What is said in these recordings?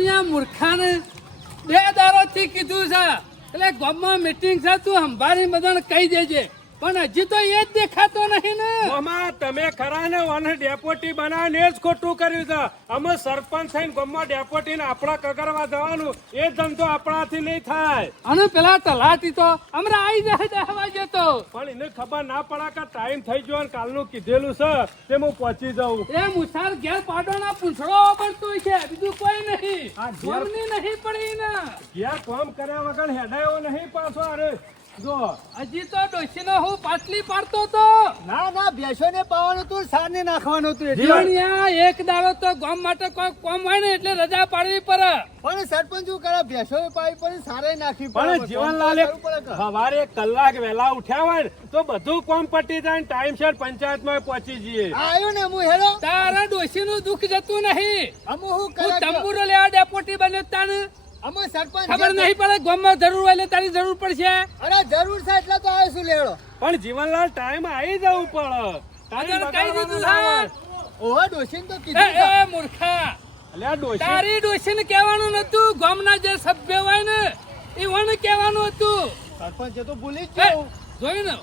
જીવણિયા મૂર્ખાને 2 દારોથી કીધું છે એટલે ગામમાં મીટિંગ છે તું સંભાળી બધાને કહી દેજે પણ હજી તો એ જ દેખાતો નહીં ને. મામા તમે ખરા ને ઓને ડેપોટી બનાવીને જ ખોટું કર્યું છે. અમે સરપંચ થઈને ગામમાં ડેપોટી ને આપણા કગરવા જવાનું એ ધંધો આપણાથી નહીં થાય. અને પેલા તલાટી તો હમણાં આવી જાય 10 વાગે તો. પણ એને ખબર ના પડે કે ટાઈમ થઈ ગયો ને કાલનું કીધેલું છે તે હું પહોંચી જાઉં. એ મુસાર ઘેર પાડોના પૂંછડો પડતો છે બીજું કોઈ નહીં. આ ઘેર- ગમની નહીં પડી ને ઘેર કામ કર્યા વગર હેડાયો નહીં પાછો. અરે જો હજી તો ડોશીનો હું પાટલી પાડતો તો. ના ના બેસો ને પાવાનું તું સારને નાખવાનું તું એટલે. જીવણિયા એક દાડો તો ગામ માટે કોઈ કોમ હોય ને એટલે રજા પાડવી પડે. પણ સરપંચ શું કરે બેસો પાઈ પર સારે નાખી પણ જીવનલાલ સવારે કલાક વહેલા ઉઠ્યા હોય ને તો બધું કોમ પટી જાય ને ટાઈમસર પંચાયતમાં પહોંચી જઈએ. આવ્યો ને હું હેલો તારા ડોશીનું દુઃખ જતું નહીં. અમુ હું હું કરે તંબુરો લેવા ડેપોટી બન્યો તાને અમુ સરપંચ ખબર નહીં પડે ગામમાં જરૂર હોય એટલે તારી જરૂર પડશે. અરે જરૂર છે એટલે તો આવ્યો છું લેડો. પણ જીવનલાલ ટાઈમ આવી જવું પડે. આગળ કહી દીધું છે. ઓહો ડોશીને તો એ કીધું એ મૂર્ખા અલ્યા ડોશી તારી ડોશીને કહેવાનું નતું ગામના જે સભ્ય હોય ને એવાને કહેવાનું હતું. સરપંચ તો ભૂલી જ એ, ગયો. જોયું ને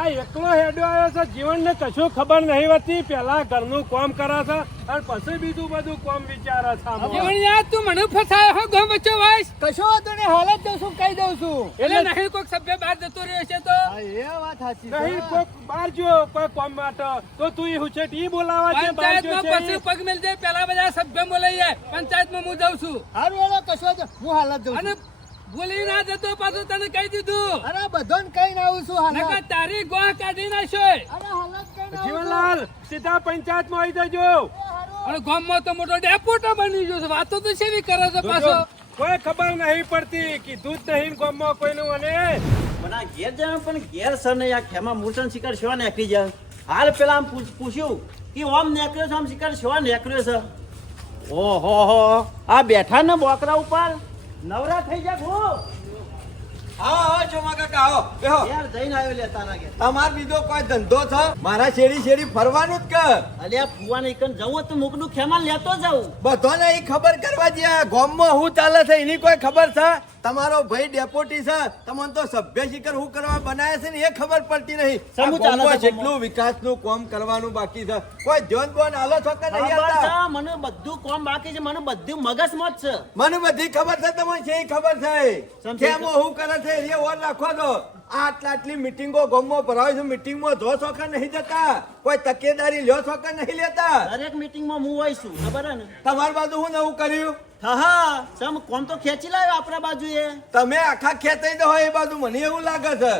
આ એકલો હેડો આવ્યો છે. જીવનને કશું ખબર નહીં હોતી. પેલા ઘરનું કામ કરે છે અને પછી બીજું બધું કામ વિચારે છે આમાં. જીવણિયા તું મને ફસાયો હો ગામ વચ્ચે વાઈસ. કશો વાંધો નહીં હાલ જ દઉં છું કહી દઉં છું. એટલે નહીં કોઈક સભ્ય બહાર જતો રહ્યો છે તો હા એ વાત સાચી છે. નહીં કોક બહાર જો કોઈ કામ માટે તો તું એ હુચેટ ઈ બોલાવા છે બહાર જો પંચાયતમાં છે પછી પગ મેલ જાય પેલા બધા સભ્ય બોલાઈ જાય. પંચાયતમાં હું જાઉં છું હારું હેલો કશો વાંધો હું હાલ જ દઉં અને છું. બોલી ના જતો પાછું તને કહી દીધું. અરે બધાને કહીને આવું છું હાલ જ. નકર તારી ગોહ કાઢી નાખ્યો. અરે હાલ જ કહીને આવું છું. જીવનલાલ સીધા પંચાયતમાં આવી જજો. અને ગામમાં તો મોટો ડેપોટો બની ગયો છે. વાતો તો શેની કરે છે પાછો. કોઈ ખબર નહીં પડતી. કીધું જ નહીં ગામમાં કોઈનું. અને મને આ ઘેર જાય પણ ઘેર સર ને આ ખેમા મૂર્છન શિકાર શેવા નીકળી જાય. હાલ પેલા આમ પૂછ્યું કે ઓમ નીકળ્યો છે આમ શિકાર શેવા નીકળ્યો છે. ઓહો હો આ બેઠા ને બોકરા ઉપર નવરા થઈ જાય હો. આવો ચોમા કાકા આવો બેહો. ઘેર જઈને આવ્યો લે તારા ઘેર. તમાર બીજો કોઈ ધંધો છે? મારા શેરી શેરી ફરવાનું જ કે અલ્યા ફુવાને એકન જવું તો મુકનું ખેમા લેતો જાઉં. બધાને ઈ ખબર કરવા જ્યાં ગામમાં હું ચાલે છે એની કોઈ ખબર છે? તમારો ભાઈ ડેપોટી છે તમને તો સભ્ય શિખર હું કરવા બનાવ્યા છે ને એ ખબર પડતી નહીં. આ સમું ચાલે છે ગામમાં ગામમાં? જેટલું વિકાસનું કામ કરવાનું બાકી છે કોઈ ધ્યાન બોન આલો છો કે નહીં ખબર આલતા? છે, મને બધું કોમ બાકી છે. મને બધું મગજમાં જ છે. મને બધી ખબર છે તમને છે ખબર છે સમજાય કેમ હું કરે છે એ ઓર રાખો છો. આટલી મીટિંગો ગામમાં ભરાય છે. મીટિંગમાં જો છો કે નહીં જતા? કોઈ તકેદારી લ્યો છો કે નહીં લેતા? દરેક મીટિંગમાં હું હોય છું ખબર હે ને. તમારી બાજુ હું નવું કર્યું? હા સમ કોમ તો ખેંચી લાવ્યો આપણા બાજુએ. તમે આખા ખેંચાઈ દો એ બાજુ મને એવું લાગે છે.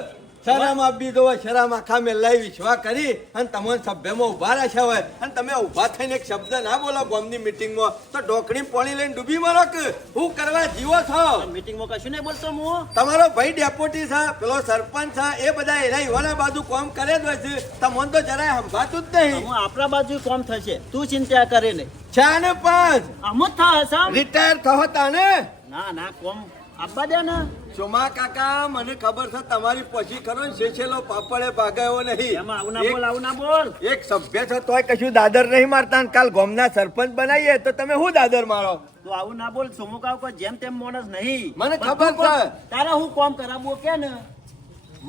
શરમ આપી દો શરમ આખા મેલાઈ વિશ્વા કરી અને તમને સભ્યમાં ઉભા રાખ્યા હોય અને તમે ઉભા થઈને એક શબ્દ ના બોલો ગામની મીટિંગમાં તો ઢોકળી પાણી લઈને ડૂબી મરો કે હું કરવા જીવો છો? મીટિંગમાં કશું નહીં બોલતો હું. તમારો ભાઈ ડેપોટી છે પેલો સરપંચ છે એ બધા એના યુવાના બાજુ કામ કરે જ હોય છે. તમને તો જરાય સંભાતું જ નહીં. હું આપણા બાજુ કોમ થશે તું ચિંતા કરે નહીં. 4 ને 5 આમ જ થાય સમ. રિટાયર થયો તાને? ના ના કોમ આપવા દે ને. સોમા કાકા મને ખબર છે તમારી પછી ખરો ને શેષેલો પાપડે ભાગાયો નહીં. એમાં આવું ના બોલ આવું ના બોલ. એક સભ્ય છો તોય કશું દાદર નહીં મારતા અને કાલ ગામના સરપંચ બનાવીએ તો તમે શું દાદર મારો? તું આવું ના બોલ. સોમુકાવ કોઈ જેમ તેમ માણસ નહીં. મને બધું ખબર છે. કોમ- તારે હું કોમ કરાવવું કે ને.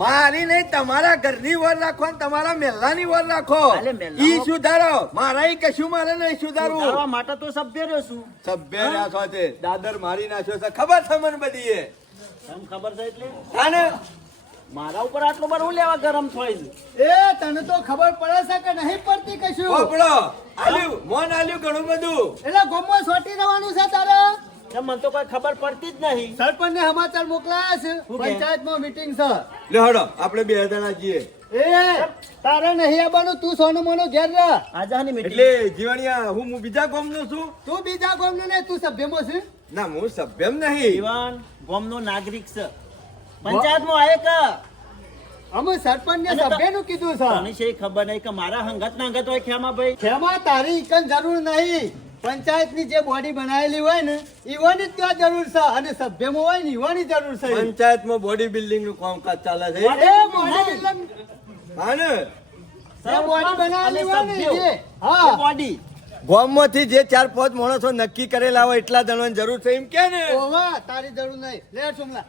મારી નહીં તમારા ઘરની વર રાખો ને તમારા મેલ્લાની વર રાખો. અલે મેલ્લામાં- ઈ સુધારો મારા ઈ કશું મારે નહીં સુધારવા સુધારવું. માટે તો સભ્ય રહ્યો છું. સભ્ય રહ્યા છો તે દાદર મારી નાખ્યો છે ખબર છે મને બધી એ. તમ ખબર છે એટલે અને મારા ઉપર આટલો બધો હું લેવા ગરમ થાય છે. એ તને તો ખબર પડે છે કે નહીં પડતી કશું? પોપડો આલ્યું મોન આલ્યું ઘણું બધું. એટલે ગામમાં સોટી રહેવાનું છે તારે. એમ મને તો કોઈ ખબર પડતી જ નહીં. સરપંચ ને સમાચાર મોકલાયા છે શું કે? પંચાયતમાં મીટિંગ છે. લે હડો આપણે 2 જણા જઈએ. એ તારે નહીં આવવાનું તું સોનું મોનું ઘેર રહ. આજાની મીટિંગ. એટલે જીવણિયા હું બીજા ગામનો છું? તું બીજા ગામનો ને તું સભ્યમાં છે. ના હું સભ્યમ નહીં. જીવન ગામનો નાગરિક છે. પંચાયતમાં આવે કે અમે સરપંચ ને અને તો- સભ્યનું કીધું તને છે. છે ખબર નહીં કે મારા હંગત ના હંગત હોય ખેમા ભાઈ. ખેમા તારી ઈકન જરૂર નહીં. પંચાયતની જે બોડી બનાવેલી હોય ને ઈવાની જ ત્યાં જરૂર છે અને સભ્યમાં હોય ને ઈવાની જરૂર છે. પંચાયતમાં બોડી બિલ્ડિંગ નું કામકાજ ચાલે છે. એ બોડી એટલે હા ને? એ બોડી બનાવેલી અને હોય ને સભ્યો. એ. હા એ બોડી ગામમાંથી જે 4-5 માણસો નક્કી કરેલા હોય એટલા જણવાની જરૂર છે એમ કે ને ઓવા તારી જરૂર નહીં લે સોમલા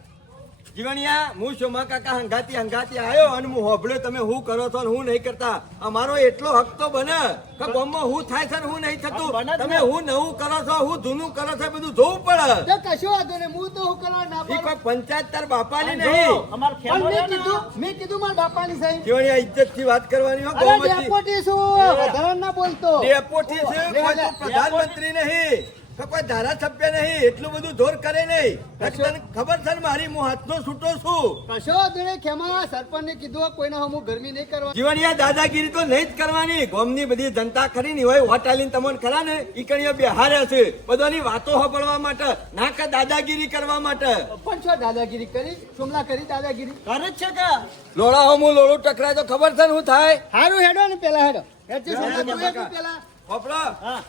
જીવણિયા હું સોમા કાકા હંગાતી આવ્યો અને હું હોભળ્યો તમે હું કરો છો ને હું નહીં કરતા અમારો એટલો હક તો બને કે ગામમાં હું થાય છે ને હું નહીં થતું બને જ ને. તમે હું નવું કરો છો હું જૂનું કરો છો એ બધું જોવું પડે તો કશો વાંધો નહીં હું તો હું કરવા ના ઈ પાડું. કોઈ પંચાયત તાર બાપાની જો, નહીં અમાર પણ ખેમો મેં રહ્યો ને, કીધું મારા બાપાની સહી જીવણિયા ઇજ્જત થી વાત કરવાની હો અરે ગામમાંથી. ડેપોટી છું વધારે ના બોલતો ડેપોટી છે લે, કોઈ લે, તો પ્રધાનમંત્રી નહીં કે કોઈ ધારાસભ્ય નહીં એટલું બધું જોર કરે નહીં તને ખબર છે ને મારી હું હાથનો છૂટો છું કશો વાંધો નહીં ખેમા સરપંચને કીધું કોઈને હું ગરમી નહીં કરવા જીવણિયા દાદાગીરી તો નહીં જ કરવાની ગામની બધી જનતા ખરી ની હોય હોટાલીને તમને ખરા ને ઈ કણીઓ બેહાર્યા છે બધાની વાતો સાંભળવા માટે ના કે દાદાગીરી કરવા માટે પણ છો દાદાગીરી કરી સોમલા કરી દાદાગીરી ઘરે જ છે કે લોડા હું લોડું ટકરાય તો ખબર છે ને હું થાય હારું હેડો ને પેલા હેડો હેડજે સોમલા તું હેડ પેલા ખોપડો હા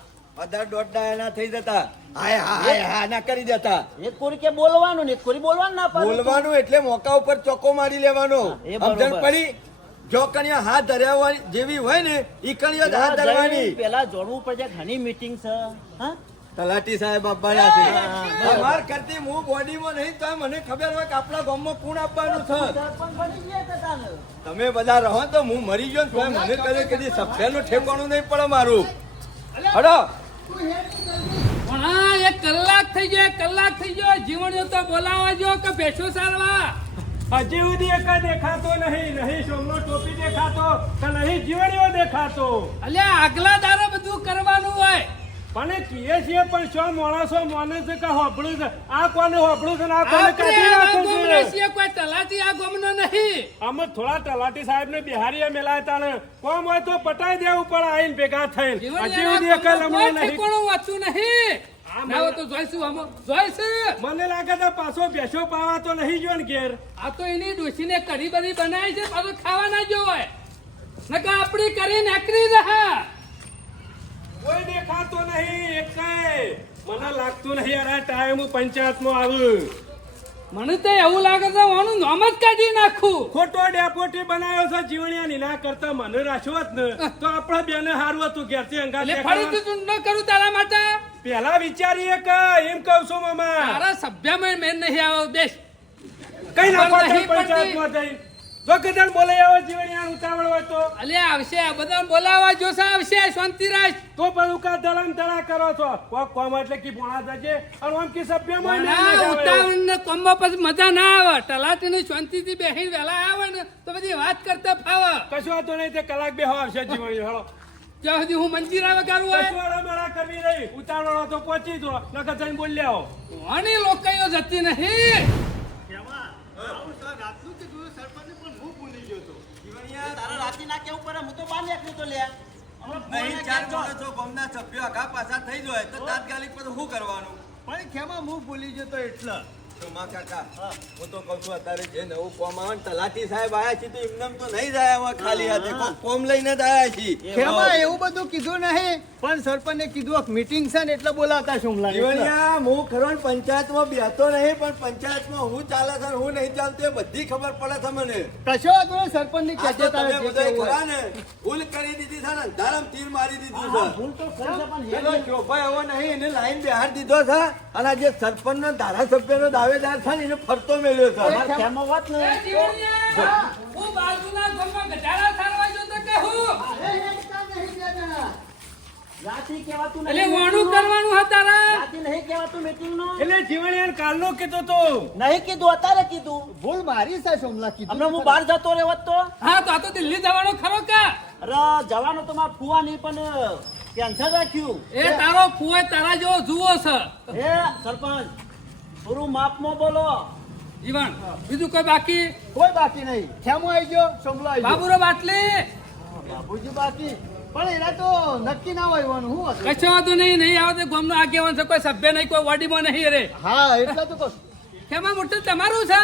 અઢાર દોઢ એના થઈ જતા હાય ના કરી દેતા એક કોરી કે બોલવાનું ને એક કોરી બોલવાનું ના પાડું. બોલવાનું એટલે મોકા ઉપર ચોકો મારી લેવાનો એ બરોબર. સમજણ પડી જો કણિયા હાથ ધર્યા જેવી હોય ને ઈ કણિયો જ હાથ ધરવાની પેલા જોડવું પડશે ઘણી મીટિંગ છે હા તલાટી સાહેબ આપવાના છે હા, અમાર કરતી હું બોડીમાં નહીં તો મને ખબર હોય કે આપણા ગામમાં કોણ આપવાનું છે સરપંચ બની ગયા હતા તાને. તમે બધા રહો તો હું મરી ગયો ને તોય મને કદી સફેરનું ઠેકાણું નહીં પડે મારું હડો પણ હા એક કલાક થઈ ગયો જીવણીઓ તો બોલાવા જો કે ભેંસો સારવા હજી સુધી એક દેખાતો નહીં સોમનો ટોપી દેખાતો કે નહીં જીવણીઓ દેખાતો અલ્યા આગલા દારે બધું કરવાનું હોય પણ કીએ છીએ પણ શું માણસો માને છે કે હોભળું છે આ કોને હોભળું છે ને આ કોને આપણે કાઢી આ નાખું ગામના છે છીએ, કોઈ તલાટી આ ગામનો નહીં આમાં થોડા તલાટી સાહેબ ને બિહારીએ મેલાતા ને કોમ હોય તો પટાઈ દેવું પડે આઈને ભેગા થઈને હજી સુધી એક લમણો નહીં ઠેકાણું વાંચું નહીં આ ના હોય તો જોઈશું આમાં જોઈશું મને લાગે છે પાછો બેસો પાવા તો નહીં જો ને ઘેર આ તો એની ડોશીને કઢી બધી બનાવી છે પાછો ખાવા ના જો હોય નકા આપણી કરી નાખરી રહા કોઈ દેખાતો નહીં એકાય મને લાગતું નહીં યાર આ ટાઈમ હું પંચાયતમાં આવું મને તો એવું લાગે છે આનું નામ જ કાઢી નાખું ખોટો ડેપોટી બનાવ્યો છે જીવણિયાની ના કરતા મને રાખ્યો જ ને તો આપણા બેને હારું હતું ઘેરથી અંગાત એટલે ફરીથી તું ન કરું તારા માટે પેલા વિચારીએ કે એમ કહું છું મામા તારા સભ્યમાં મેં નહીં આવો દેશ કઈ નાખો ખબર નહીં પંચાયતમાં જઈ જો કદાચ બોલે આવો જીવણિયા ઉતાવળ હોય તો અલ્યા આવશે આ બધા બોલાવા જોશે આવશે શાંતિ રાખ તો બધું કા દલામ દલા કરો છો કોમ એટલે કે ભોણા જજે અને આમ કે સભ્યમાં નહીં આવે. ઉતાવળ ને કોમમાં પછી મજા ના આવે તલાટીની શાંતિથી બેસી વહેલા આવે ને તો બધી વાત કરતા ફાવે કશું વાંધો નહીં તે કલાક બે આવશે જીવણિયો હાલો ત્યાં સુધી હું મંજીરા વગાડું હોય કશું વાળા કરવી નહીં ઉતાવળ તો પહોંચી જો નકર જઈને બોલી આવો આની લોકાઈઓ જતી નહીં તારા રાતી ના કેવું પડે હું તો બહાર નીકળ્યો તો લ્યા નહીં 4 માણસો ગામના સભ્યો આઘા પાછા થઈ જાય તો તાત્કાલિક પછી શું કરવાનું પણ ખેમા હું ભૂલી ગયો તો એટલે સોમા કાકા હું તો કહું છું અત્યારે જે નવું કોમ આવે ને તલાટી સાહેબ આયા છે તો એમને તો નહીં જ આયા હોય ખાલી હાથે કોક કોમ લઈને જ આયા છીએ ખેમા એવું બધું કીધું નહીં પણ સરપંચને કીધું મીટિંગ છે ને એટલે બોલાવતા સોમલા જીવણિયા હું ખરો ને પંચાયતમાં બેસતો નહીં પણ પંચાયતમાં હું ચાલે છે ને હું નહીં ચાલતું એ બધી ખબર પડે છે મને કશો વાંધો નહીં સરપંચની આ તો કહેજે તારે તમે જે બધાય કહેવું હોય. ખરા ને ભૂલ કરી દીધી છે ને અંધારામાં તીર મારી દીધું છે ભૂલ તો કરી છે પણ પેલો ચોભાઈ એવો નહીં એને લાઈન બેહાર દીધો છે અને આ જે સરપંચનો ધારાસભ્યનો દાવેદાર છે ને એને ફરતો મેલ્યો છે અમારે ખેમો વાત ને એ જીવણિયા, હું બાજુના ગામમાં ગધાડા સારવા જો તો કે હું રાતી કહેવાતું એટલે નહીં વાણું કરવાનું હતા તારા રાતી નહીં કહેવાતું મીટિંગ નું એટલે જીવણિયાને કાલનો કીધું તો નહીં કીધું અત્યારે કીધું ભૂલ મારી છે સોમલા કીધું હમણાં હું બહાર જતો રહેવત તો હા તો આ તો દિલ્હી જવાનો ખરો કા અરે જવાનું તો મારે ફુવા નહીં પણ કેન્સલ રાખ્યું એ તારો ફુએ તારા જેવો જુઓ છે હે સરપંચ થોડું માપમાં બોલો જીવન બીજું કોઈ બાકી કોઈ બાકી નહીં ખેમો આવી ગયો સોમલો આવી ગયો બાબુરો બાટલી બાબુજી બાકી પણ એના તો નક્કી ના હોય એવાનું શું હતું કશો વાંધો નહીં આવે તો ગામનો આગેવાન છે કોઈ સભ્ય નહીં કોઈ વાડીમાં નહીં રે હા એટલે તો કહું કેમાં મોટું તમારું છે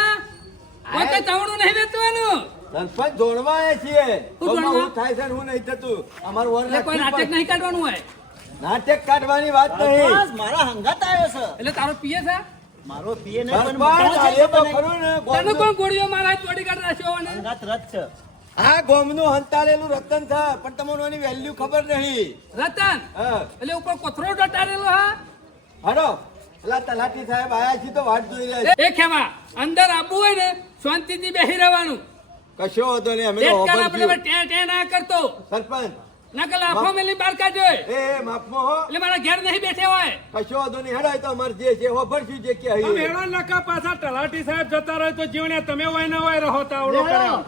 કોઈ કઈ ચાવડું નહીં વેચવાનું સરપંચ જોડવા આવ્યા છીએ શું ગામમાં જોડવા? હું થાય છે ને હું નહીં થતું અમારું વર એટલે કોઈ નાટક નહીં કાઢવાનું હોય નાટક કાઢવાની વાત નહીં બસ મારા હંગાત આવ્યો છે એટલે તારો પીએ છે મારો પીએ નહીં પણ સરપંચ મોટો આ છે એ તો પણ ખરું ને તને કોણ ગોળીઓ મારા બોડી કાર્ડ રાખ્યો અને હંગાત રદ છે આ ગોમનું હંતાળેલું રતન છે પણ તમને એની વેલ્યુ ખબર નહીં. રતન હા એટલે ઉપર કોથરો ડટારેલો હા હડો પેલા તલાટી સાહેબ આયા છે તો વાટ જોઈ રહ્યા છે. એ ખેમા અંદર આવવું હોય ને શાંતિથી બેસી રહેવાનું કશો વાંધો નહીં, અમે એક તો કાલ ઓભર આપણે છીએ. ટે ના કરતો સરપંચ નકલ આંખો મેલી બહાર કાઢજો એ માફમાં હો, એટલે મારા ઘેર નહીં બેઠે હોય કશો વાંધો નહીં. હેડો, એ તો અમારે જે છે ઓભરશું જે કે તમે અહીં. હેડો નકા પાછા તલાટી સાહેબ જતા રહે તો જીવને તમે હોય ન હોય રહો તાવડો કર્યો.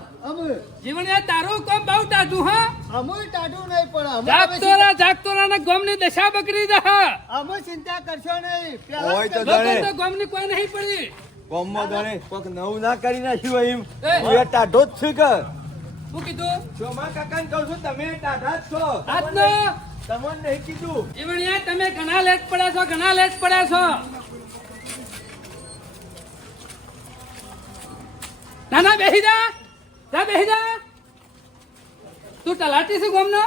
જીવન તારું કામ બહુ ટાઢું હા અમુય ટાઢું નહીં પણ જાગતો રા ને ગોમની દશા બગડી જા અમુય ચિંતા કરશો નહીં. હોય તો પહેલા જાણે. લોકો તો ગોમની કોઈ નહીં પડી ગોમમાં જાણે કોક નવું ના કરી નાખ્યું હોય એમ. એ. હું એ ટાઢો જ છું કે શું કીધું ચોમા કાકાને કહું છું તમે ટાઢા જ છો. આજનો તમને નહીં કીધું. જીવણિયા તમે ઘણા લેટ પડ્યા છો ઘણા લેટ પડ્યા છો ના ના બેહી જા બેહી જા તું તલાટી છે ગોમનો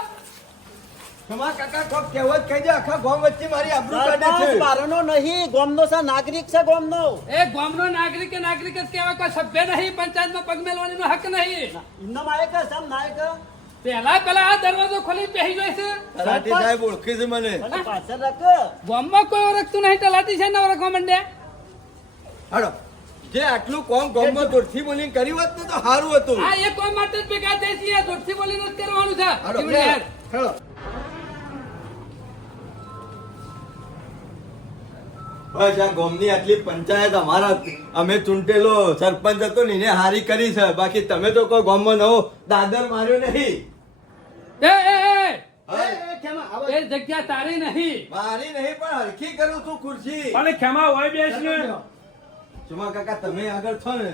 ચોમા કાકા કોક કહેવત કહી દે, આખા ગામ વચ્ચે મારી આબરૂ કાઢે સરપંચ છે. બારનો નહીં, ગામનો છે, નાગરિક છે ગામનો. એ ગોમનો નાગરિક કે નાગરિક જ કહેવાય કોઈ સભ્ય નહીં પંચાયતમાં પગ મેલવાનો હક નહીં એમનો માયક છે, સમ નાયક છે. પેલા આ દરવાજો ખોલી બેહી જાય છે તલાટી સાહેબ ઓળખે છે મને. અને પાછળ રાખ. ગોમમાં કોઈ ઓળખતું નહીં તલાટી છે ને ઓળખવા માંડે હાલો, જે આટલું કોમ ગામમાં દોડથી બોલીને કર્યું હોત ને તો સારું હતું. આ એક કોઈ માટે જ ભેગા થઈ છીએ દોઢથી બોલીને જ કરવાનું છે હાલો, જીવણિયા. હાલો. બસ આ ગામની આટલી પંચાયત અમારા અમે ચૂંટેલો સરપંચ હતો ને એને હારી કરી છે. બાકી તમે તો કોઈ ગામમાં નવો દાદર માર્યો નહીં. એ જગ્યા તારી નહીં મારી નહીં પણ હરખી કરું છું ખુરશી. પણ ખેમા હોય બેસ ને ચુમા કાકા તમે આગળ છો ને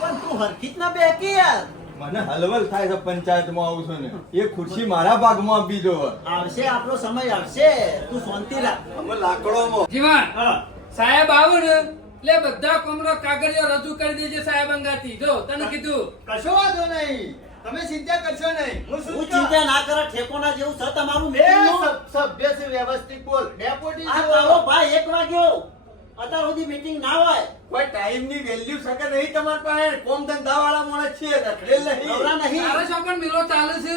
પણ તું હરખી જ ના બેકી યાર. મને હલવલ થાય છે પંચાયતમાં આવું છું ને એ ખુરશી મારા ભાગમાં આપી દો. આવશે આપણો સમય આવશે, તું શાંતિ રાખ. અમે લાકડોમાં જીવન હા. સાહેબ આવો ને એટલે બધા કોમનો કાગળિયો રજૂ કરી દેજે સાહેબ અંગાથી જો તને કીધું કશો વાંધો નહીં. તમે ચિંતા કરશો નહીં. હું શું તું કહું? ચિંતા ના કરે, ઠેકોના જેવું છે તમારું એ meeting નું. સભ્ય છે વ્યવસ્થિત બોલ. ડેપ્યુટી આ જેવો. તારો ભાઈ 1 વાગ્યો અત્યાર સુધી મીટિંગ ના હોય. કોઈ ટાઈમ ની વેલ્યુ શકે નહીં તમારા પાસે. કોમ ધંધા વાળા માણસ છીએ, રખડેલ નહીં. નવરા નહીં. તારે શું પણ મિલો ચાલે છે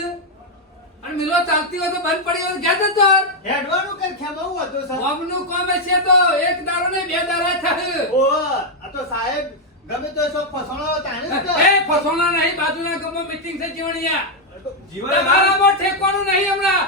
અને મિલો ચાલતી હોય તો બંધ પડી હોય તો ઘેર જતો રહે. હેડવાનું કઈ ખેમાવું હતું સર. કોમનું કોમ છે તો એક દારો ને બે દારા થાય ઓહો, આ તો સાહેબ ગમે તો શોખ ફસણો તાણે જ કર. એ ફસોણા નહીં બાજુના ગામમાં મીટિંગ છે જીવણિયા જીવન તમારામાં ઠેકવાનું નહીં હમણાં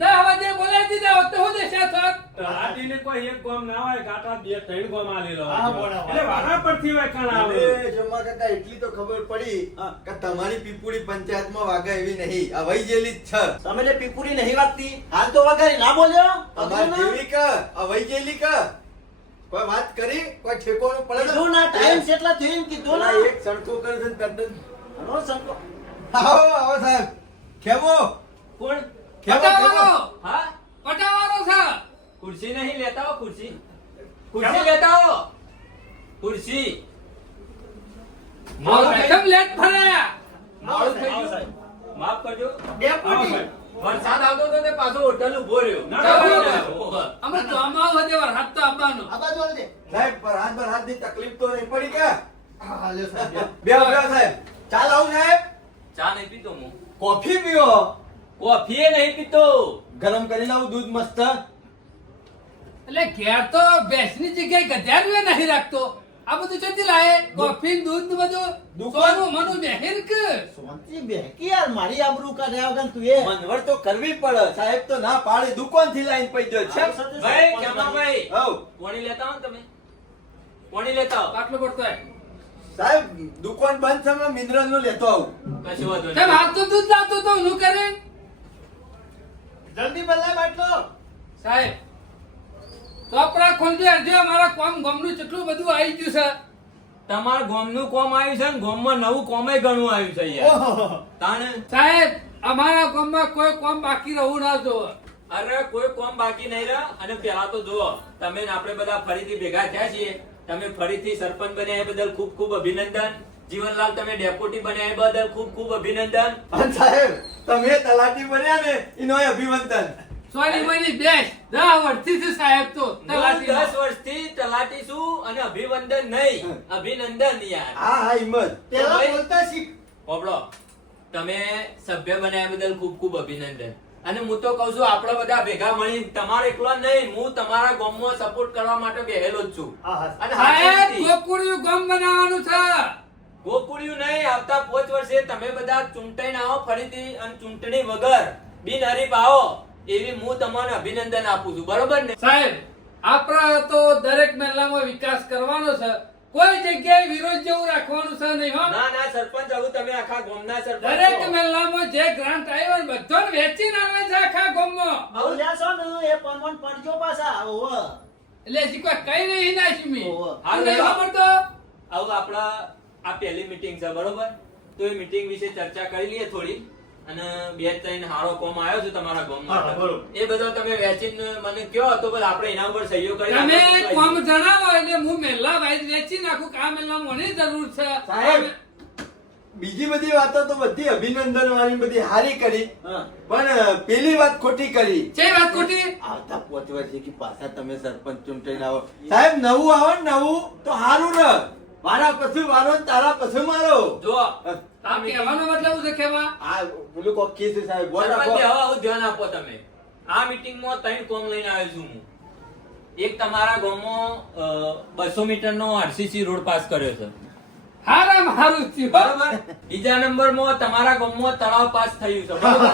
10 વાગે બોલાવી દીધા હોત તો હું દેશે સર તલાટીને કોઈ એક ગામ ના હોય, ગાંઠા 2-3 ગામ આલેલો હોય. હા, બરાબર. એટલે વારા પરથી હોય કાં આવે. અરે જમા કાકા એટલી તો ખબર પડી કે તમારી પીપુડી પંચાયતમાં વાગે એવી નહીં, આ વહી જેલી જ છે. તમે લે પીપુરી નહીં વાગતી, હાલ તો વગાડી ના બોલ્યો. અમાર જેવી કે આ વહી જેલી કે કોઈ વાત કરી કોઈ ઠેકોનું પડે કીધું ના, ટાઈમ કેટલા થયો એમ કીધું ના. એક સડકો કરે છે ને તદ્દન. હલો, સંકો. આવો આવો સાહેબ ખેમો કોણ? ખેમો પટાવાનો હા? પટાવાનો છે ખુરશી નહીં લેતા હો, ખુરશી. ખુરશી લેતા હો. ખુરશી. મારો એકદમ લેટ ફર્યા મોડું થઈ આવો ગયું. સાહેબ. માફ કરજો. ડેપ્યુટી. વરસાદ આવતો હતો તે પાછો હોટલ ઉભો રહ્યો. ના, ના, અમે ચોમાસું હતી વરસાદ તો આવવાનો આ બાજુ આવજે. સાહેબ પર હાથ ની તકલીફ તો નહીં પડી કે હા, હાલ્યો સાહેબ. બે સાહેબ ચાલ આવું સાહેબ ચા નહીં પીતો હું. કોફી પીવો કોફી એ નહીં પીતો. ગરમ કરી લાવું દૂધ મસ્ત. એટલે ઘેર તો ભેંસની જગ્યાએ ગધેડું નહીં રાખતો આ બધું ચોથી લાય કોફી દૂધ ને બધું દુકાન- સોનું મનું બેહીર કે શાંતિ બેકી યાર, મારી આબરૂ કાઢ્યા વગર તું એ. મનવર તો કરવી પડે સાહેબ તો ના પાડે દુકાન થી લાઈન પૈજો છે. ભાઈ, શ્યામાભાઈ. હઉ. પાણી લેતા હો ને તમે. પાણી લેતા હો. આટલો પડતો હોય સાહેબ દુકાન બંધ છે હમણાં મિનરલ નું લેતો આવું. કશું વાંધો તેમ નહીં. હાથ તો દૂધ લાવતો તો હું કરે જલ્દી બદલાય બાટલો. સાહેબ કપડા ખોલજો હરજો અમારા કોમ ગમનું કેટલું બધું આવી ગયું છે તમારા ગામનું કોમ આવ્યું છે ને ગામમાં નવું કોમે ઘણું આવ્યું છે યાર. ઓહો. તાણે સાહેબ અમારા ગામમાં કોઈ કોમ બાકી રહું ના જોવે અરે કોઈ કોમ બાકી નહીં રહે. અને પેલા તો જુઓ તમે ને આપણે બધા ફરીથી ભેગા થયા છીએ. તમે ફરીથી સરપંચ બન્યા એ બદલ ખૂબ ખૂબ અભિનંદન. જીવનલાલ તમે ડેપ્યુટી બન્યા એ બદલ ખૂબ ખૂબ અભિનંદન. અને સાહેબ તમે તલાટી બન્યા ને એનો અભિનંદન. સોરી મની બેસ 10 વર્ષથી છે સાહેબ તો હું તલાટી 10 વર્ષથી તલાટી છું અને અભિનંદન નહીં, અભિનંદન યાર. હા હા હિંમત. પેલા ભાઈ. બોલતા શીખ. હોભળો. તમે સભ્ય બનાવ્યા બદલ ખૂબ ખૂબ અભિનંદન. અને હું તો કહું છું આપણે બધા ભેગા મળી તમારે એકલો નહીં, હું તમારા ગામમાં સપોર્ટ કરવા માટે બેહેલો જ છું. અને સાહેબ હાચી ગોકુળિયું ગામ બનાવવાનું છે. ગોકુળિયું નહીં, આવતા 5 વર્ષે તમે બધા ચૂંટાઈને આવો ફરીથી અને ચૂંટણી વગર બિનહરીફ આવો એવી હું તમને અભિનંદન આપું છું. બરોબર ને સાહેબ આપણા તો દરેક મહેલામાં વિકાસ કરવાનો છે, કોઈ જગ્યાએ વિરોધ જેવું રાખવાનું છે નહીં હો. ના ના સરપંચ આવું તમે આખા ગામના સરપંચ દરેક છો. મહેલામાં જે ગ્રાન્ટ આવ્યો ને બધો વેચી નાખે છે આખા ગામમાં. આવું લેશો ને એ પણ પડજો પાછા ઓહો. એટલે હજી કોઈ કઈ નહીં નાખ્યું મેં. ઓહો. આ નહીં ખબર તો આવું આપણા આ પહેલી મીટિંગ છે બરોબર, તો એ મીટિંગ વિશે ચર્ચા કરી લઈએ થોડી. અને 2-3 હારો કોમ આવ્યો છે તમારા ગામમાં, એ બધો તમે વેચીને મને કયો તો બસ આપણે એના ઉપર સહયોગ કરી તમે આપણે કોમ જણાવો એટલે હું મહેલા ભાઈ વેચી નાખું કે આ મહેલામાં મને જરૂર છે. સાહેબ, બીજી બધી વાતો તો બધી અભિનંદન વાળી બધી હારી કરી, હા. પણ પેલી વાત ખોટી કરી. છે વાત ખોટી. આવતા 5 વર્ષે કે પાછા તમે સરપંચ ચૂંટાઈને આવો. સાહેબ નવું આવો ને નવું તો હારું ને. મારા પછી વારો ને તારા પછી મારો. જો આ આ meeting- કહેવાનો મતલબ શું છે કેવા? આ પેલું કોક કેસ છે સાહેબ, બોલ સરપંચ રાખો. હવે આવું ધ્યાન આપો તમે. આ મીટિંગમાં 3 કોમ લઈને આવ્યો છું હું. એક તમારા ગામમાં 200 મીટરનો RCC રોડ પાસ કર્યો છે હારામ હારું થયું. બરોબર. બીજા નંબરમાં તમારા ગામમાં તળાવ પાસ થયું છે બરોબર.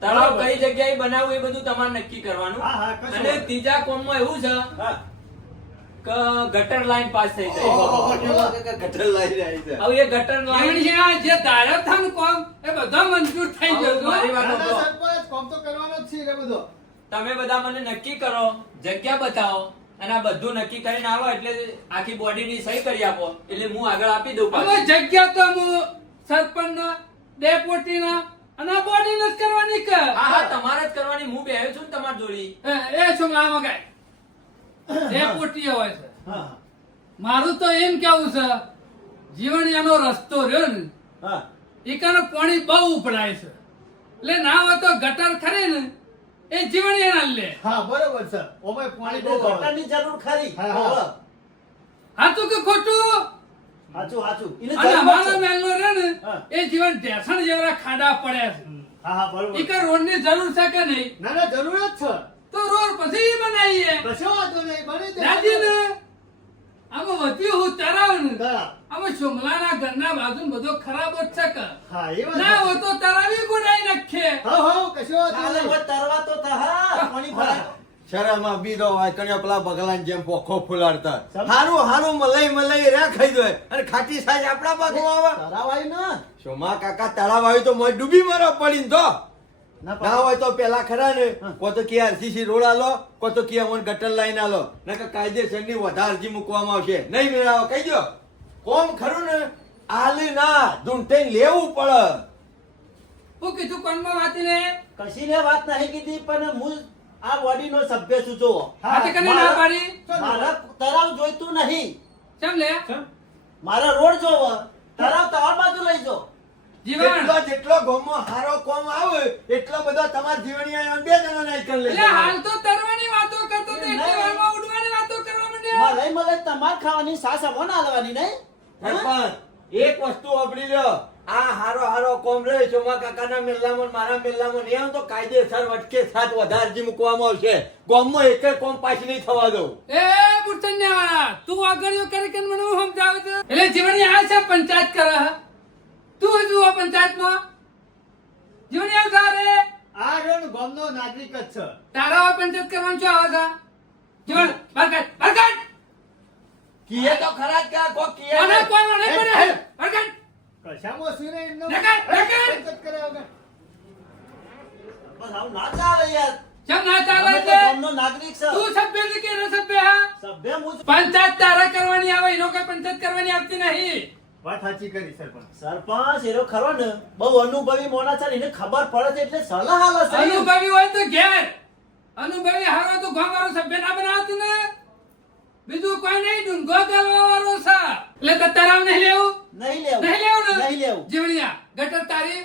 તળાવ કઈ જગ્યાએ બનાવવું એ બધું તમારે નક્કી કરવાનું. હા, હા, કશો અને વાંધો. ત્રીજા કોમમાં એવું છે હા. કે ગટર લાઈન પાસ થઈ જાય. ગટર લાઈ રહી છે. હવે એ ગટર લાઈન જીવણિયા જે દાડો થન કોમ એ બધો મંજૂર થઈ ગયો છે. મારી વાત નાના સાંભળો. સરપંચ કોમ તો કરવાનો જ છે રે બધો. તમે બધા મને નક્કી કરો, જગ્યા બતાવો અને આ બધું નક્કી કરીને આવો એટલે આખી બોડીની સહી કરી આપો એટલે હું આગળ આપી દઉં હવે પાછું. જગ્યા તો હું સરપંચના, ડેપ્યુટીના અને આ બોડીને જ કરવાની કે. હા હા તમારે જ કરવાની. હું બેહ્યો છું ને તમારી જોડી. એ શું લાવો ગાય ડેપ્યુટી હોય છે. હા. મારું તો એમ કેવું છે જીવણિયાનો રસ્તો રહ્યો ને હા. એકાનો પાણી બહુ ઉપડાય છે, એટલે ના હોય તો ગટર ખરે ને એ જીવણિયા લે. હા બરોબર છે. ઓમાં પાણી બહુ આવે. ગટરની જરૂર ખરી હા, હા. ઓહો. હાચું કે ખોટું? હાચું હાચું એને અને જરૂર અમારો છે. મહેલનો રહ્યો ને હા. એ જીવન ઢેસણ જેવડા ખાડા પડ્યા છે. હા હા બરોબર. ઈકા રોડની જરૂર છે કે નહીં? ના ના જરૂર જ છે. તો રોડ પછી બનાવીએ. કશો વાંધો નહીં, બની જશે. રાજીને આમાં વધ્યું હું તરાવ ને હા. આમાં સોમલાના ઘરના બાજુ બધો ખરાબ જ છે કે હા એ વાત ના છે. હોય તો તરાવી ગુડાઈ નાખીએ. હા હા કશો વાંધો કાલે નહીં. હોય તરવા તો થા. પાણી ભરાય. શરમમાં બીજો હોય કણ્યો પેલા બગલાની જેમ પોખો ફુલાડતા. સમ- હારું હારું મલાઈ રે ખાઈ દો અને ખાટી સાજ આપણા પાકમાં આવે. તરાવ આવ્યું ને? શોમા કાકા તળાવ આવ્યું તો મોય ડૂબી મારો પડીને તો ના ના હોય તો પેલા ખરા ને કો તો કે RCC રોડ આલો, કો તો કે અમોને ગટર લાઈન આલો, નકર કાયદેસરની વધારે અરજી મૂકવામાં આવશે. નહીં મેળાવો કહી દો. કોમ ખરું ને આલી ના ઢૂંઢીને લેવું પડે. હું કીધું કોણમાં વાતીને કશીને વાત નહીં કીધી પણ હું આ બોડીનો સભ્ય છું જો. હાથે કરીને ના પાડી. મારા તળાવ જોઈતું નહીં. કેમ લે મારા રોડ જોવો, તળાવ તમારી બાજુ લઈ જો. જીવન જેટલો ગામમાં હારો કોમ આવે એટલો બધો તમારા જીવણીયા બે જણા નાઈ કરી એટલે લેજો. હાલ તો તરવાની વાતો કરતો તો એટલી વારમાં ઉડવાની વાતો કરવા માંડ્યા. મળે તમારે ખાવાની સાસ અમને આલવાની નહીં. સરપંચ, એક વસ્તુ વાપરી લ્યો. આ હારો કોમ રે ચોમા કાકાના મેલ્લામાં ને મારા મેલ્લામાં નહીં આવે તો કાયદેસર વટકે સાથ વધારે અરજી મૂકવામાં આવશે. ગામમાં એક કોમ પાછી નહીં થવા દઉં. એ બુટન્યા તું આગળિયો કરી કે મને હું સમજાવે છે. એટલે જીવણી આ છે પંચાયત કરે હે. તું હજુ આ પંચાયતમાં જીવણી આવ તારે આ રહ્યો ને ગામનો નાગરિક જ છે. તારા આ પંચાયત કરવાનું શું આવે છે? જીવણ બરકત બરકત કીએ તો ખરા જ કે આ કોક કીએ મને ને. કોઈ નહીં પડે બરકત કશામાં શું રે એમનો? નકર, નકર. પંચાયત કર્યા વગર. બસ આવું ના ચાલે યાર. કેમ ના ચાલે અમે તો છે? ગામનો નાગરિક છે. તું સભ્ય છે કે ન સભ્ય હા? સભ્ય હું છું. પંચાયત તારા કરવાની આવે એનો કઈ પંચાયત કરવાની આવતી નહીં. વાત સાચી કરી સરપંચ. સરપંચ એનો ખરો ને બહુ અનુભવી મોણા છે ને એને ખબર પડે છે એટલે સલાહ આલે છે. અનુભવી હોય તો ઘેર અનુભવી હારો તો ગામવાળો સભ્ય ના બનાવતું ને બીજું કોઈ નહીં ડુંગો કરવાવાળો છે એટલે તો તરાવ નહીં લેવું નહીં લેવું. નહીં લેવું ને નહીં લેવું. જીવણિયા ગટર તારી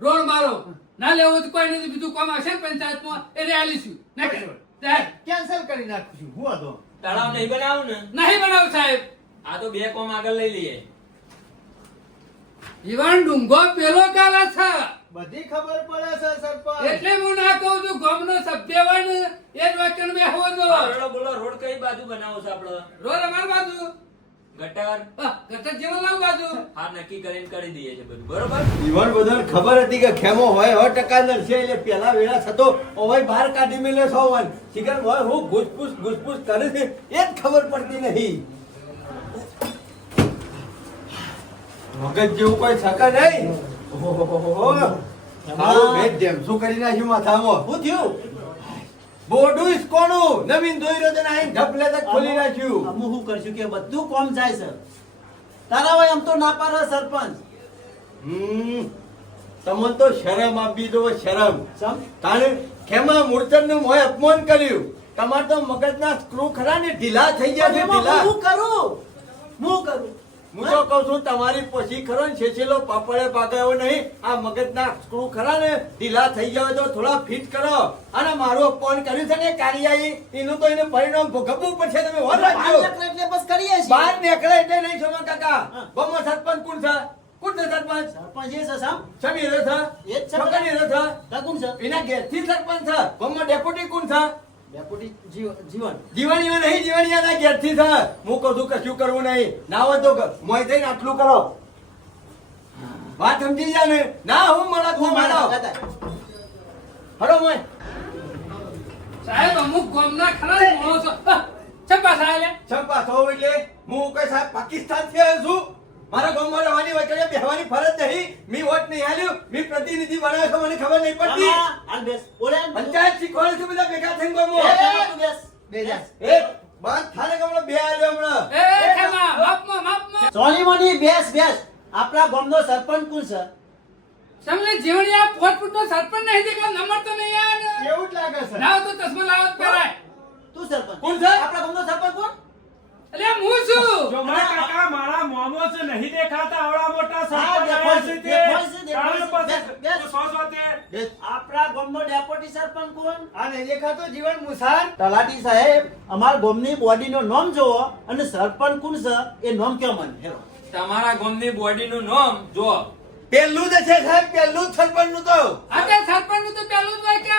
રોડ મારો ના લેવું તો કોઈ નથી બીજું કામ આવશે ને પંચાયતમાં એ રેલીશું કેન્સલ કરી નાખું છું. હું હતો. તળાવ નહીં બનાવું ને નહીં બનાવ સાહેબ. આ તો 2 કોમ આગળ લઈ લઈએ. ઈવન ડુંગો પેલો કાલે છે બધી ખબર પડે છે સરપંચ. એટલે હું ના કહું છું ગામનો સભ્ય હોય ને એ જ વાક્ય બેહવો જો બોલો બોલો, રોડ કઈ બાજુ બનાવો છો આપડે? રોડ અમારી બાજુ ગટર ગટર જીવનલાલ બાજુ હા નક્કી કરીને કરી દઈએ છે બધું, બરોબર? ઈવન બધાને ખબર હતી કે ખેમો હોય 100% નડશે એટલે પેલા વેળા થતો હવે બહાર કાઢી મેલે છો વન શિખર હોય હું ઘૂસપૂસ કરે છે એ જ ખબર પડતી નહીં. મગજ જેવું કોઈ શકે નહીં. ઓહોહોહો. હારું ભેટ જેમ શું કરી નાખ્યું માથામાં? શું થયું? બોડું ઈસકોનું નવીન ધોઈ રહ્યો તો નાહીને ઢપલે તક ખોલી નાખ્યું. અમે શું કરશું કે બધું કોમ જાય છે તારા ભાઈ આમ તો ના પાડે સરપંચ. તમને તો શરમ આપી દો શરમ. સમ કારણ ખેમા મૂર્છનનું મોંએ અપમાન કર્યું. તમારે તો મગજના સ્ક્રૂ ખરા ને ઢીલા થઈ ગયા છે ઢીલા. હું કરું હું તો કહું છું તમારી પછી ખરો ને છેછેલો પાપડે પાકાયો નહીં. આ મગજના સ્ક્રૂ ખરા ને ઢીલા થઈ ગયા હોય તો થોડા ફિટ કરો. અને મારું અપમાન કર્યું છે ને કારિયાઈ એનું તો એને પરિણામ ભોગવવું પડશે. તમે વર રાખજો. એટલે બસ કરીએ છીએ. બહાર નીકળે એટલે નહીં સોમા કાકા. બમો સરપંચ કોણ છે? કોણ છે સરપંચ? સરપંચ એ છે સામ સમી રહ્યો છે? એ જ છે છોકરી રહ્યો છે? કોણ છે? એના ઘેરથી સરપંચ છે. બમો ડેપ્યુટી કોણ છે? ડેપ્યુટી જીવન જીવણીઓ નહીં, જીવણીયાના ઘેરથી છે. હું કહું છું કશું કરવું નહીં. ના હોય તો મોય થઈને આટલું કરો. વાત સમજી જા ને? ના હું મળત હું મારો. હલો મોય. સાહેબ અમુક ગામના ખરા ને માણસો છપ્પા સાહેબ ચંપા થો એટલે હું કઈ સાહેબ પાકિસ્તાન થી આવ્યો છું. મારા ગામમાં રહેવાની વચ્ચે બેહવાની ફરજ નહીં. મી વોટ નહીં આલ્યું. મી પ્રતિનિધિ બનાવ્યો છો મને ખબર નહીં પડતી. હાલ બેસ ઓલે પંચાયત શીખવાડે છે બધા ભેગા થઈને એ, ગામમાં. તું બેસ બેજા. એ બાદ થાને ગામમાં બે આલ્યો હમણાં. એ ખેમા માપમાં સોની મોની બેસ આપણા ગામનો સરપંચ કોણ છે? તમને જીવણિયા ફોટફૂટનો સરપંચ નહીં દેખાવ નંબર તો નહીં આવે ને એવું જ લાગે છે. લાવ તો ચશ્મા લાવ તો પહેરાય તું સરપંચ કોણ છે? આપણા ગામનો સરપંચ કોણ? એટલે હું છું જો મારા કાકા મારા મોમો છે નહીં દેખાતા આવડા મોટા સરપંચ હા, આવ્યા છે તે. દેખાય છે. ચાલો પછી. બેસ. તો સો તે. આપણા ગામનો ડેપ્યુટી સરપંચ કોણ? આ નહીં દેખાતો જીવન મુસાર. તલાટી સાહેબ અમારા ગામની બોડીનો નામ જોવો અને સરપંચ કોણ છે એ નામ કયો મને હેરો. તમારા ગામની બોડીનું નામ જો. પેલું જ છે સાહેબ, પેલું જ સરપંચનું તો. આજે સરપંચ નું તો પેલું જ હોય કે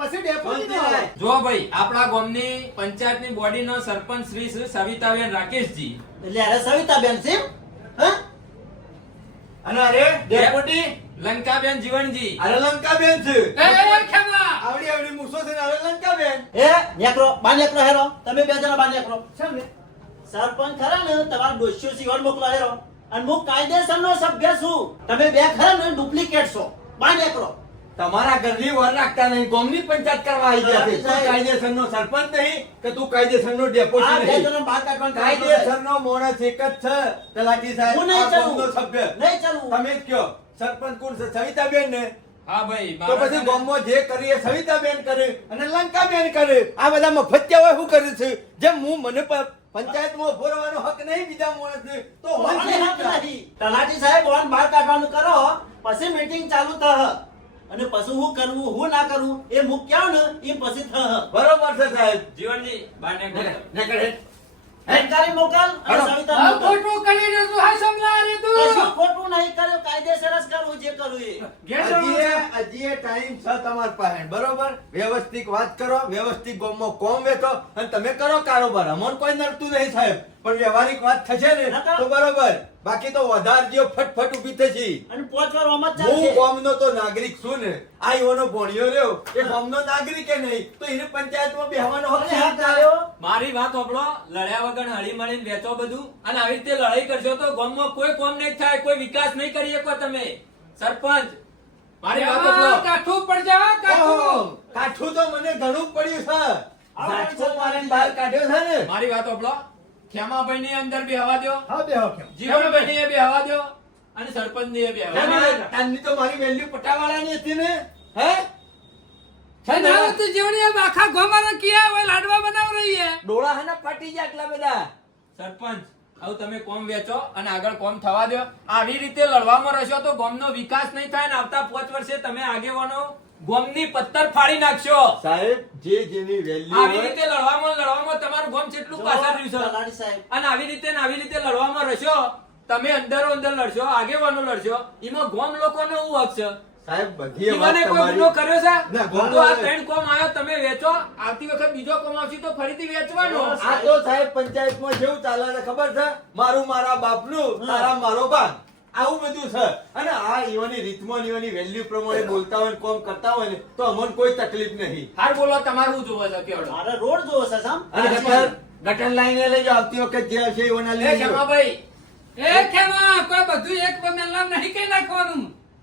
પછી ડેપોટી નો શાંતિ આવે. રાખ. જો ભાઈ આપણા ગામની પંચાયતની બોડીનો સરપંચ શ્રી છે સવિતાબેન રાકેશજી. એટલે અરે સવિતાબેન છે હા અને અરે ડેપ્યુટી લંકાબેન જીવણજી. અરે લંકાબેન છે. એ ખેમા આવડી આવડી મૂછો છે ને અરે લંકાબેન. એ નેકરો બા નેકરો હેરો તમે બે જણા બા નેકરો શેમ ને? સરપંચ ખરા ને તમારા ડોશીઓ સિવાય મોકલો હેરો અને હું કાયદેસરનો સભ્ય છું તમે બે ખરા ને ડુપ્લિકેટ છો બા નેકરો. તમારા ઘરની વર રાખતા નહીં, ગામની પંચાયત કરવા આવી ગયા છે. તું કાયદેસરનો સરપંચ નહીં કે તું કાયદેસરનો આ ડેપ્યુટી બે નહીં. જણા બહાર કાઢવાનું કામ કરો. કાયદેસરનો માણસ એક જ છે તલાટી સાહેબ. હું નહીં આ ચાલું. ગામનો સભ્ય. નહીં ચાલું. તમે જ કયો સરપંચ કોણ છે? સવિતાબેન ને. હા ભાઈ તો પછી ગામમાં જે કરીએ સવિતાબેન કરે અને લંકાબેન કરે. આ બધા મફતિયા હોય શું કરે છે? જેમ હું મને પંચાયતમાં ઉભો રહેવાનો હક નહીં બીજા માણસને તો હોય મને છે. હક નહીં. તલાટી સાહેબ ઓન બહાર કાઢવાનું કરો પછી મીટિંગ ચાલુ થશે અને પછી હું કરવું હું ના કરવું એ હું ક્યાં ને એ પછી થશે. બરોબર છે સાહેબ. જીવણજી બાને નીકળે. અધિકારી મોકલ અને હાલો. સવિતા આ મોકલ. ખોટું કરી રહ્યો છું હા સમલા રે કશું તું ખોટું નહીં કર્યું કાયદેસર જ કરવું જે કરવું એ. ઘેર જવાનું છે. હજી ટાઈમ છે તમારા પાસે બરોબર. વ્યવસ્થિત વાત કરો, વ્યવસ્થિત ગામમાં કોમ વેચો અને તમે કરો કારોબાર. અમને કોઈ નડતું નહીં સાહેબ, પણ વ્યવહારિક વાત થશે ને નકર. તો બરોબર. બાકી તો વધારજો ફટફટ ઊભી થશે. અને પોચવાર ઓમ જ હું ચાલશે. ગામનો તો નાગરિક છું ને. આ એવાનો ભણ્યો રહ્યો એ ગામનો નાગરિક એ નહીં તો એને પંચાયતમાં બેહવાનો હક અને છે. હક આવ્યો. મારી વાત સાંભળો. લડ્યા વગર હળી મળીને વેચો બધું અને આવી રીતે લડાઈ કરશો તો ગામમાં કોઈ કોમ નહીં થાય, કોઈ વિકાસ નહીં કરી શકો તમે. સરપંચ મારી વાત સાંભળો. કાઠું પડ જા ઓહો, કાઠું કાઠું તો મને ઘણું પડ્યું છે. ઝાટકો મારીને બહાર કાઢ્યો છે ને. મારી વાત સાંભળો. ખેમાભાઈ ની અંદર બેહવા દો, હા બેહો કેમ? જીવણભાઈ ને બેહવા દો અને સરપંચ ને બેહવા દો. તારની તો મારી વેલ્યુ પટાવાળાની હતી ને. હે ના તો જીવણિયા આખા ગામમાં કિયા હોય લાડવા બનાવ રહી હે ડોળા હે ને ફાટી જાય એટલા બધા. સરપંચ હવે તમે કોમ વેચો અને આગળ કોમ થવા દો. આવી રીતે લડવામાં રહેશો તો ગામનો વિકાસ નહીં થાય ને આવતા 5 વર્ષે તમે આગેવાનો ગામની પત્તર ફાડી નાખશો. સાહેબ જે જેની વેલ્યુ આવી રીતે લડવામાં તમારું ગામ કેટલું પાછળ રહ્યું છે. તલાટી સાહેબ અને આવી રીતે લડવામાં રહેશો તમે અંદરો અંદર લડશો આગેવાનો લડશો એમાં ગોમ લોકોનો શું હક છે? સાહેબ બધી વાત ઈવને કોઈ ગુનો તમારી કર્યો છે? ના, ગુનો તો આ નથી. 3 કોમ આવ્યો તમે વેચો, આવતી વખત બીજો કોમ આવશે તો ફરીથી વેચવાનો. આ તો સાહેબ પંચાયતમાં જેવું ચાલે છે ખબર છે? મારું મારા બાપનું, તારા મારો બાપ, આવું બધું છે. અને આ ઈવાની રીતમાં ને ઈવાની વેલ્યુ પ્રમાણે બોલતા હોય ને કોમ કરતા હોય ને તો અમને કોઈ તકલીફ નહીં. હાર બોલો, તમારું શું જોવે છે કેવડો? મારે રોડ જોવો છે સામ. અને ગટર લાઈને લઈ જાઓ, આવતી વખત જે હશે ઈવાના એ લઈ જાઓ. ખેમાભાઈ, એ ખેમા કોઈ બધું એક મેલામ નહીં કઈ નાખવાનું.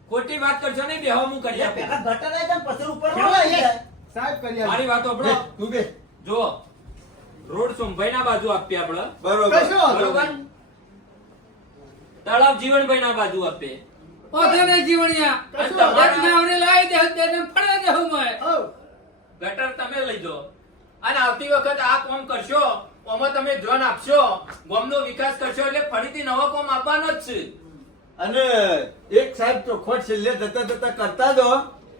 ખોટી વાત કરશો નહીં, બેહો હું કરી આપે. પેલા ગટર આવી જાય ને પછી ઉપર ખેમા, આવી જાય. સાહેબ કરી આપો. મારી વાત સાંભળો. તું બે. જો રોડ સોમભાઈ ના બાજુ આપીએ આપણે, બરોબર. કશો વાંધો બરોબર. નહીં. તળાવ જીવનભાઈ ના બાજુ આપે. ઓધે નહીં જીવણિયા. અને તમારા- એક નાવડી લાવી દે, બે ને ફળે દેવું મોય. હઉ. ગટર તમે લઈ જાઓ અને આવતી વખત આ કોમ કરશો, આમાં તમે ધ્યાન આપશો, ગામનો વિકાસ કરશો એટલે ફરીથી નવો કોમ આપવાનો જ છે. અને એક સાહેબ ચોખવટ છેલ્લે જતા જતા કરતા દો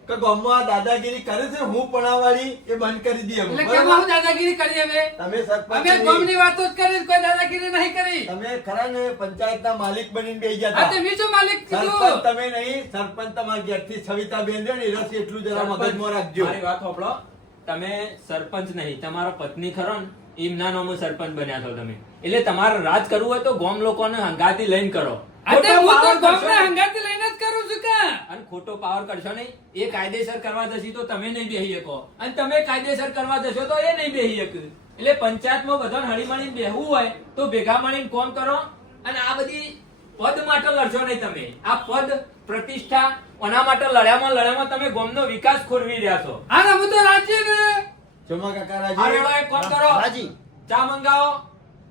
કે ગામમાં આ દાદાગીરી કરે છે હું પણાવાળી એ બંધ કરી દઈએ અમે. એટલે કેમ આવું દાદાગીરી કરી અમે? તમે સરપંચ અમે ગામની વાતો જ કરી, કોઈ દાદાગીરી નહીં કરી. તમે ખરા ને પંચાયતના માલિક બનીને બેસી ગયા આ હતા. તે બીજો માલિક સરપંચ કીધું. તમે નહીં, સરપંચ તમારા ઘેરથી સવિતાબેન છે ને એ રસ એટલું જરા મગજમાં રાખજો. મારી વાત સાંભળો, તમે સરપંચ નહીં, તમારો પત્ની ખરો ને એમના નામે સરપંચ બન્યા છો તમે, એટલે તમારે રાજ કરવું હોય તો ગામ લોકોને હંગાથી લઈને કરો. આ તે હું તો ખોટો power કરશો ગામના નહીં. હંગાથી લઈને જ કરું છું કાં? અને ખોટો પાવર કરશો નહીં, એ કાયદેસર કરવા જશી તો તમે નહીં બેહી શકો, અને તમે કાયદેસર કરવા જશો તો એ નહીં બેહી શકે. એટલે પંચાયતમાં બધાને હળી મળીને બેહવું હોય તો ભેગા મળીને કોમ કરો. અને આ બધી પદ માટે લડશો નહીં તમે. આ પદ પ્રતિષ્ઠા ઓના માટે લડ્યામાં તમે ગામનો વિકાસ ખોરવી રહ્યા છો. હા ને હું તો રાજી ને. ચોમા કાકા આ રાજી? વેળો એક કોમ કરો, રાજી. ચા મંગાવો,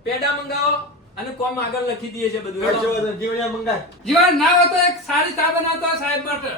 પેડા મંગાવો અને કોમ આગળ લખી દઈએ છે બધું. કરશો તો જીવણિયા મંગાય. જીવન ના હોય તો એક સારી ચા બનાવતો હોય સાહેબ માટે.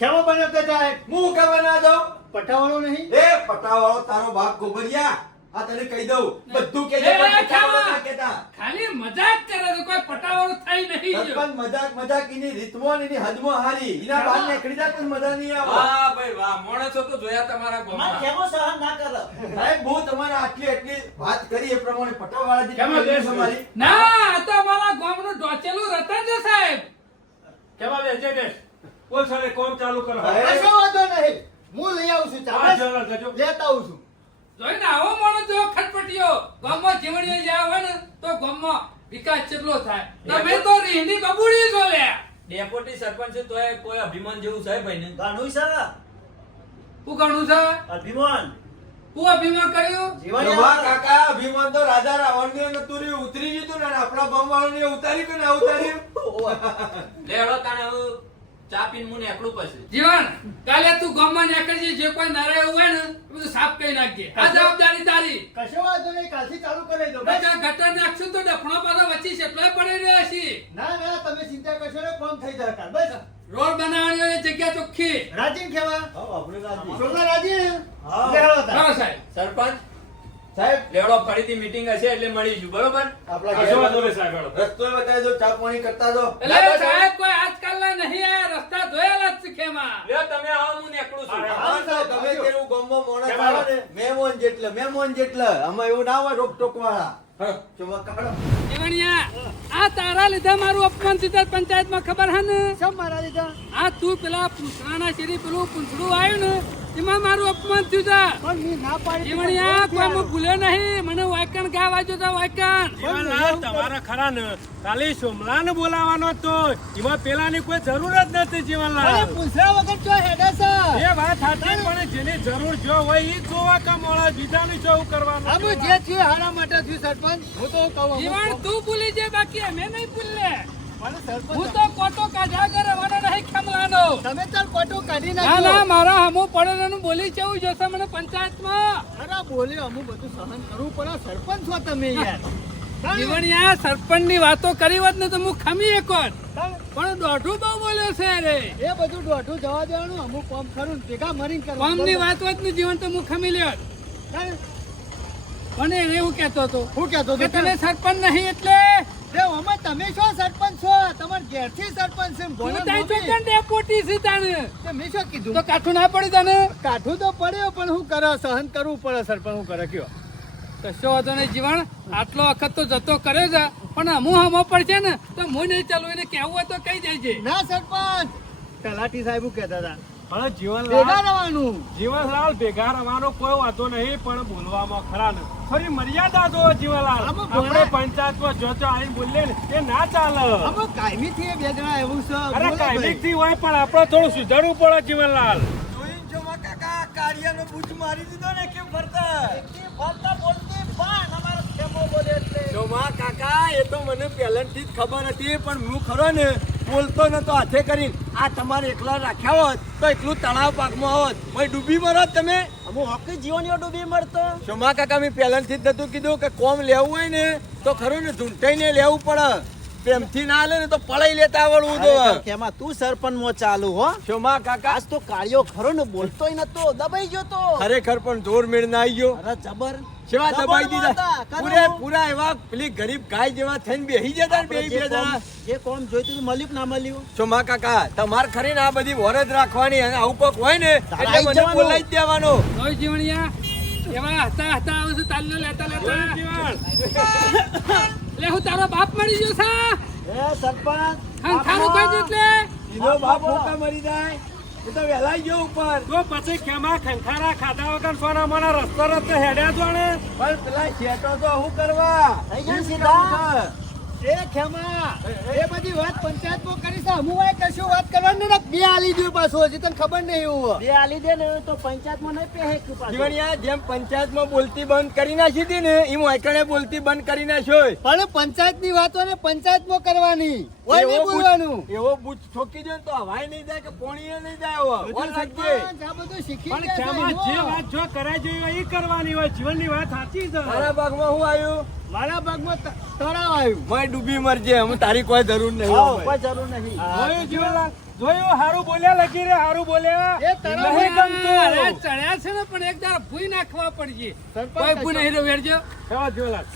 ખેમો બન્યો તો જાય. હું ખબર ના દઉં. પટાવાળો નહીં. એ પટાવાળો તારો બાપ ગોબરિયા, આ તને કહી દઉં બધું કે એ, પટાવાળો ખેમા. ના કહેતા. ખાલી મજાક કરે છે, કોઈ પટાવાળો થઈ નહીં. સરપંચ મજાક એની રીતમાં ને એની હદમાં હારી. એના બહાર નીકળી જાય તો મજા નહીં આવે. વાહ ભાઈ વાહ, માણસો તો જોયા તમારા મારે ગામમાં. કેવો સહન ના કરે. સાહેબ હું તમારે આટલી વાત કરી એ પ્રમાણે પટાવાળા જે કેમાં કહ્યું દેશ તમારી. ના આ તો અમારા ગામનું ઢોચેલું રતન છે સાહેબ. કેવા બેસે બેસ બોલ સરે કોમ ચાલુ કરો. ભાઈ. કશો વાંધો નહીં. હું લઈ આવું છું ચા. આ જરા જજો. લેતા આવું છું. જોઈને આવો માણસ જો ખટપટીયો ગામમાં જીવણીએ જ્યાં હોય ને તો ગામમાં વિકાસ કેટલો થાય. તમે તો રીહની બબુડી છો લે. ડેપ્યુટી સરપંચ છે તોય કોઈ અભિમાન જેવું છે ભાઈ ને. ગાંડું છે ને? હું ઘણું છે. અભિમાન. હું અભિમાન કર્યું. પ્રભા કાકા અભિમાન તો રાજા રાવણને નતું રહ્યું, ઉતરી ગયું તું ને આપણા ગામવાળાને ઉતાર્યું કે ના ઉતાર્યું? લેવડો તાણે હું ચા પીને હું નીકળું પછી. જીવન કાલે તું ગામમાં નીકળજે, જે કોઈ નરે એવું હોય ને એ બધું સાફ કરી નાખજે. આ જવાબદારી તારી. કશો વાંધો નહીં. કાલથી ચાલુ કરી દો. બધા ગટર નાખશું તો ડફણો પાછો વચ્ચે કેટલાય પડી રહ્યા છે. ના ના તમે ચિંતા કરશો ને કોમ થઈ જાય કાલ. બસ રોડ બનાવવાની હોય જગ્યા ચોખ્ખી. રાજી ને ખેમા. હા, આપણે રાજી. છોકરા રાજી ને? હા. લેવડો તાર. બરાબર સાહેબ. સરપંચ સાહેબ લેવડો ફરીથી મીટિંગ હશે એટલે મળીશું, બરોબર? આપણા કશો ઘેર વાંધો નહીં સાહેબ હેડો. રસ્તો બતાવી દો, ચા પાણી કરતા દો. એટલે સાહેબ કોઈ આજકાલના નહીં આયા, રસ્તા ધોયેલા જ છે ખેમાં. લ્યો તમે આવો, હું નીકળું છું. હા, હા, સાહેબ, તમે તેનું ગામમાં માણસ કેમ આવે ને, મહેમાન જેટલા. આમાં એવું ના હોય રોકટોક વાળા. હા. ચોમા કાઢો. જીવણિયા, આ તારા લીધે મારું અપમાન થયું તાર પંચાયતમાં ખબર હે ને? શેમ મારા લીધા? આ તું પેલા પૂંછડાના શેરી પેલું પૂંછડું આવ્યું ને એમાં મારું અપમાન થયું છે. પણ મેં ના પાડી. જીવણિયા કોઈ હું ભૂલે નહીં, મને વાયકણ ઘા વાગ્યો તો વાયકણ. જીવનલાલ તમારા ખરા ને ખાલી સોમલાને બોલાવાનો તો એમાં પેલાની કોઈ જરૂર જ નથી અરે જીવનલાલ. પૂછ્યા વગર જો હેડે છે. એ વાત સાચી પણ જેની જરૂર જો હોય ઈ જ જોવા કા મોળા બીજાની શું કરવાનું આમ જે થયું હારા માટે થયું સરપંચ. હું તો કહું જીવણ તું ભૂલી જાય, બાકી અમે નહીં ભૂલે. પણ સરપંચ હું તો કોટો કાઢ્યા કરવાનો નહીં ખેમલાનો. તમે તાર કોટો કાઢી ના ના, નાખ્યો. મારા હમું પડેલું બોલી જવું જશે મને પંચાયતમાં. અરે બોલ્યો અમુક બધું સહન કરવું પડે. સરપંચ છો તમે યાર. જીવણિયા સરપંચની વાતો કરી હોત ને તો હું ખમી એક વાર. પણ દોઢું બહુ બોલ્યો છે રે. એ બધું દોઢું જવા દેવાનું. અમુક કોમ ખરું ને ભેગા મરીને કરવાનું. કોમની વાત હોત ને જીવન તો હું ખમી લ્યો. મને એને એવું કહેતો હતો હું કહેતો કે હતો તને સરપંચ નહીં એટલે રે ઓમાં તમે શું સરપંચ છો? તમાર ઘેરથી સરપંચ છે. તું ભોળા તારી મોભી. ચોકન ડેપોટી છે તાણે. તે મેં શું કીધું? તો કાઠું ના પડી તને. કાઠું તો પડ્યો પણ હું કરે? સહન કરવું પડે સરપંચ. હું કરે કયો? કશો વાંધો નહીં જીવન, આટલો વખત તો જતો કર્યો છે પણ હું હમો પડશે ને તો હું નહીં ચાલુ, એને કહેવું હોય તો કહી જાય છે. ના સરપંચ, તલાટી સાહેબ કહેતા હતા હવે ભેગા જીવનલાલ રહેવાનું. જીવનલાલ ભેગા રવાનો કોઈ વાંધો નહીં, પણ બોલવામાં ખરા ને થોડી મર્યાદા જો જીવનલાલ. આમાં આપણે બોલાય. પંચાયતમાં જો આવીને બોલીએ ને એ ના ચાલે. આમાં કાયમી થી બે જણા એવું છે. અરે બોલો ભાઈ. કાયમિક થી હોય પણ આપણે થોડું સુધારવું પડે જીવનલાલ. જોઈને જોમાં કાકા કાળિયાનો બૂચ મારી દીધો ને કેમ ફરતા જોમાં કાકા એ તો મને પહેલેથી જ ખબર હતી, પણ હું ખરો ને બોલતો નતો હાથે કરીને. આ તમારે એકલા રાખ્યા હોત તો એટલું તળાવ પાકમાં હોત, ભાઈ ડૂબી મરત તમે. અમુક હોકી જીવનીઓ ડૂબી મળતો. શોમા કાકા મેં પહેલેથી જ નતું કીધું કે કોમ લેવું હોય ને તો ખરું ને ઝૂંટાઈને લેવું પડે, પ્રેમથી ના લે ને તો પડાઈ લેતા આવડવું તો. અરે કેમાં તું સરપંચ માં ચાલુ હો. શોમા કાકા આજ તો કાળિયો ખરો ને બોલતોય નતો, દબાઈ ગયો તો. ખરેખર પણ જોર મેળ ના આવી ગયો. અરે જબર સેવા દબાઈ દીધા દબાણમાં પૂરે હતા. પૂરા એવા પેલી ગરીબ ગાય જેવા થઈને બેહી જતા ને બે આપણે બે જણા. જે કોમ જોઈતું હતું મળ્યું કે ના મળ્યું. શોમા કાકા તમારે ખરી ને આ બધી વરજ રાખવાની, અને આવું કોક હોય ને તારા એટલે આઈ મને જવાનું. બોલાવી જ દેવાનો. ઓય જીવણિયા, એવા હતા હતા આવે છે તાલ્યો લેતા લેતા. એટલે હું તારો બાપ મરી ગયો છે? એ સરપંચ ખાનું કોઈ જ એટલે એનો બાપ ભૂખા મરી જાય એ તો વહેલા ગયો ઉપર. તો પછી કેમાં ખંખારા ખાધા વગર સોના મોના રસ્તો રસ્તે હેડ્યા જોણે. પણ પેલા શેઠો તો શું કરવા? થઈ ગયા ને સીધા. એ ખેમા, એ બધી વાત પંચાયતમાં કરી છે. હું એ કશું વાત કરવાની નથી. બે આલી દઉં પાછું, હજી તને ખબર નહીં એવું. બે આલી દે ને તો પંચાયતમાં નહીં પહે કે પાછું. જીવણિયા જેમ પંચાયતમાં બોલતી બંધ કરી નાખી હતી ને એમ વાયકણે બોલતી બંધ કરી નાખ્યો. પણ પંચાયતની વાતો ને પંચાયતમાં કરવાની, ઓય નહીં એવો બોલવાનું. એવો બૂચ ઠોકી દે ને તો હવાય નહીં જાય કે પોણીએ નહીં જાય. હવે બધું ઓર રાખજે. સરપંચ આ બધું શીખી પણ ગયા છે, કેમાં જે જુઓ. વાત જો કરાય જોઈએ એ કરવાની હોય. જીવનની વાત સાચી છે. મારા ભાગમાં શું આવ્યું? મારા ભાગમાં તળાવ આવ્યું. મેં ડૂબી મરજે, અમે તારી કોઈ જરૂર નહીં. હા, હવે. કોઈ જરૂર નહીં. જોયું જીવનલાલ, જોયું હારું બોલ્યા લગી રે, હારું બોલ્યા. એ તળાવ નહીં ગમતું. અરે ચડ્યા છે ને, પણ એક દાડો ભૂઈ નાખવા પડશે. સરપંચ કોઈ ભૂઈ નહીં રહ્યો વેરજો. કેવા જીવનલાલ